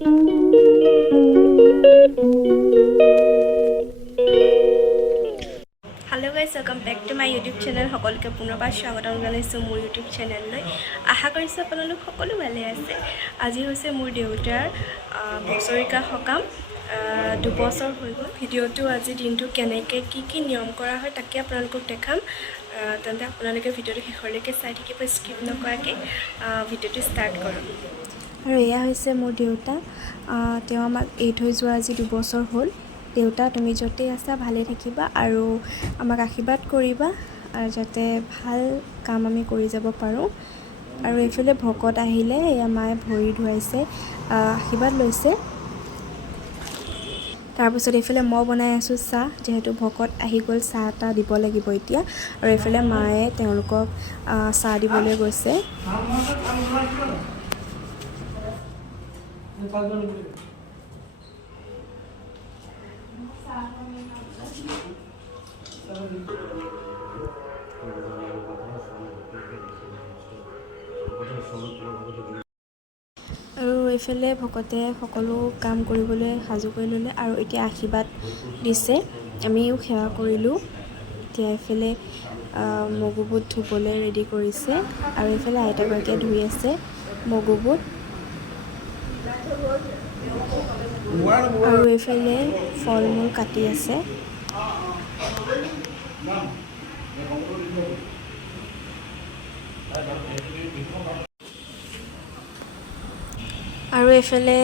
Hello guys, welcome back to my YouTube channel. সকলকে পুনৰবাৰ স্বাগতম জনাইছোঁ মোৰ ইউটিউব চেনেললৈ। আশা কৰিছোঁ আপোনালোক সকলো ভালে আছে। আজি হৈছে মোৰ দেউতাৰ বছৰিকা সকাম। 2 বছৰ হৈ গ'ল। ভিডিঅ'টো আজি দিনটো কেনেকৈ কি নিয়ম কৰা হয় তাকে আপোনালোকক দেখাম। তেন্তে আপোনালোকে ভিডিঅ'টো শেষলৈকে চাই থাকিব, স্কিপ নকৰাকৈ ভিডিঅ'টো ষ্টাৰ্ট কৰোঁ। আৰু এয়া হৈছে মোৰ দেউতা। তেওঁ আমাক এৰি থৈ যোৱা আজি 2 বছৰ হ'ল। দেউতা, তুমি য'তেই আছা ভালে থাকিবা আৰু আমাক আশীৰ্বাদ কৰিবা যাতে ভাল কাম আমি কৰি যাব পাৰোঁ। আৰু এইফালে ভকত আহিলে, এয়া মায়ে ভৰি ধুৱাইছে, আশীৰ্বাদ লৈছে। তাৰপিছত এইফালে মই বনাই আছোঁ চাহ, যিহেতু ভকত আহি গ'ল, চাহ এটা দিব লাগিব এতিয়া। আৰু এইফালে মায়ে তেওঁলোকক চাহ দিবলৈ গৈছে। আৰু এইফালে ভকতে সকলো কাম কৰিবলৈ সাজু কৰি ল'লে আৰু এতিয়া আশীৰ্বাদ দিছে। আমিও সেৱা কৰিলোঁ। এতিয়া এইফালে মগু বুট ধুবলৈ ৰেডি কৰিছে আৰু এইফালে আইতাগৰাকীয়ে ধুই আছে মগু বুট। আৰু এইফালে ফল মূল কাটি আছে। আৰু এইফালে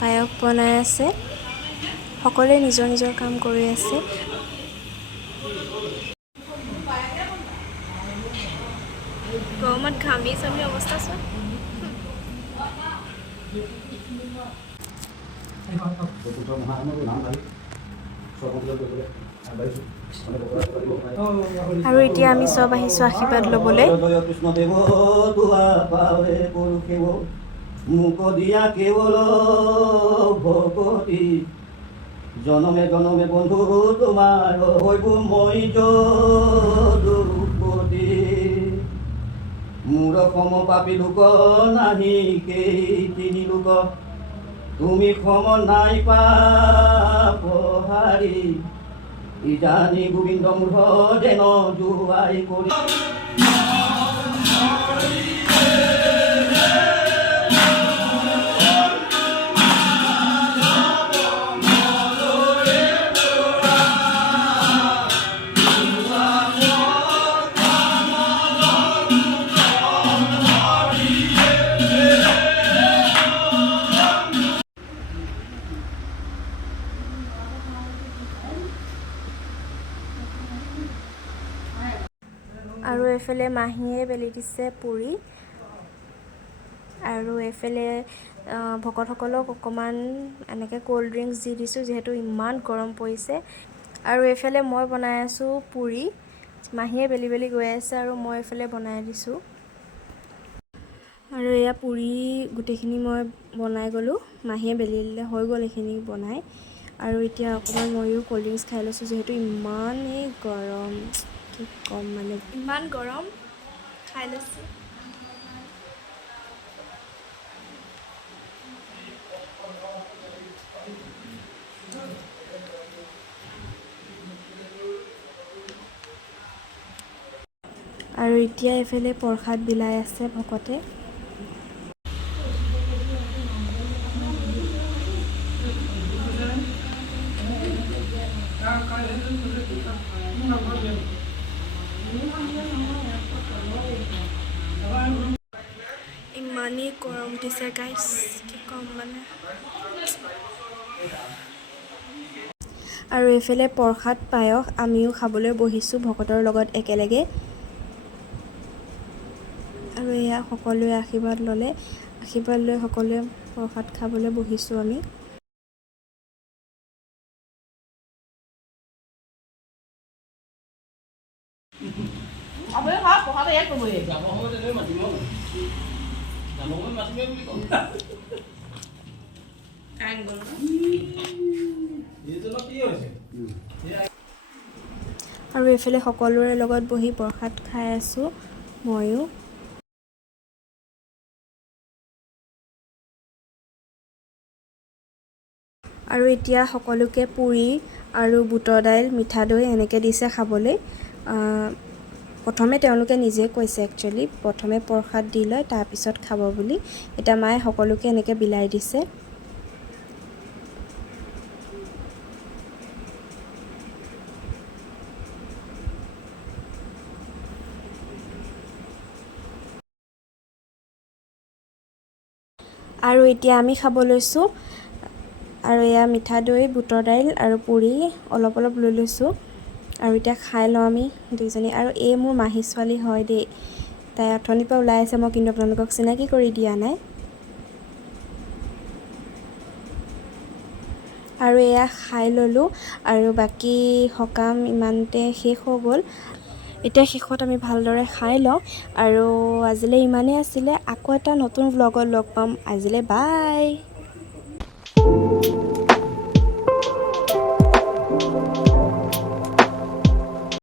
পায়স বনাই আছে। সকলোৱে নিজৰ নিজৰ কাম কৰি আছে। গৰমত ঘামি চামি অৱস্থা চোন। আৰু এতিয়া আমি চব আহিছোঁ আশীৰ্বাদ ল'বলৈ। মোক দিয়া কেৱল ভকতি, জনমে জনমে বন্ধু তোমাৰ হৈব মই যদুপতি। মোৰ সম পাপী লোক নাহি কেই তিনি লোক, তুমি সম নাই পাপহাৰী। ইজানি গোবিন্দ মূঢ় যেন জুৱাই কৰি। আৰু এইফালে মাহীয়ে বেলি দিছে পুৰি। আৰু এইফালে ভকতসকলক অকণমান এনেকৈ ক'ল্ড ড্ৰিংকছ দি দিছোঁ, যিহেতু ইমান গৰম পৰিছে। আৰু এইফালে মই বনাই আছোঁ পুৰি। মাহীয়ে বেলি বেলি গৈ আছে আৰু মই এইফালে বনাই দিছোঁ। আৰু এয়া পুৰি গোটেইখিনি মই বনাই গ'লোঁ। মাহীয়ে বেলি দিলে, হৈ গ'ল এইখিনি বনাই। আৰু এতিয়া অকণমান ময়ো ক'ল্ড ড্ৰিংকছ খাই লৈছোঁ, যিহেতু ইমানেই গৰম, কি ক'ম মানে, ইমান গৰম, খাই লৈছোঁ। আৰু এতিয়া এইফালে প্ৰসাদ বিলাই আছে ভকতে। ইমানেই গৰম উঠিছে গাইছ, কি ক'ম মানে। আৰু এইফালে প্ৰসাদ পায়স আমিও খাবলৈ বহিছোঁ ভকতৰ লগত একেলগে। আৰু এয়া সকলোৱে আশীৰ্বাদ ল'লে। আশীৰ্বাদ লৈ সকলোৱে প্ৰসাদ খাবলৈ বহিছোঁ আমি। আৰু এইফালে সকলোৰে লগত বহি প্ৰসাদ খাই আছোঁ ময়ো। আৰু এতিয়া সকলোকে পুৰি আৰু বুটৰ দাইল মিঠা দৈ এনেকৈ দিছে খাবলৈ। প্ৰথমে তেওঁলোকে নিজে কৈছে একচুৱেলি প্ৰথমে প্ৰসাদ দি লয় তাৰপিছত খাব বুলি। এতিয়া মায়ে সকলোকে এনেকৈ বিলাই দিছে। আৰু এতিয়া আমি খাব লৈছোঁ। আৰু এয়া মিঠা দৈ বুটৰ দাইল আৰু পুৰি অলপ অলপ লৈ লৈছোঁ। আৰু এতিয়া খাই লওঁ আমি দুইজনী। আৰু এই মোৰ মাহী ছোৱালী হয় দেই, তাই অথনিৰ পৰা ওলাই আছে, মই কিন্তু আপোনালোকক চিনাকি কৰি দিয়া নাই। আৰু এয়া খাই ল'লোঁ আৰু বাকী সকাম ইমানতে শেষ হৈ গ'ল। এতিয়া শেষত আমি ভালদৰে খাই লওঁ। আৰু আজিলৈ ইমানেই আছিলে। আকৌ এটা নতুন ভ্লগত লগ পাম। আজিলৈ বাই।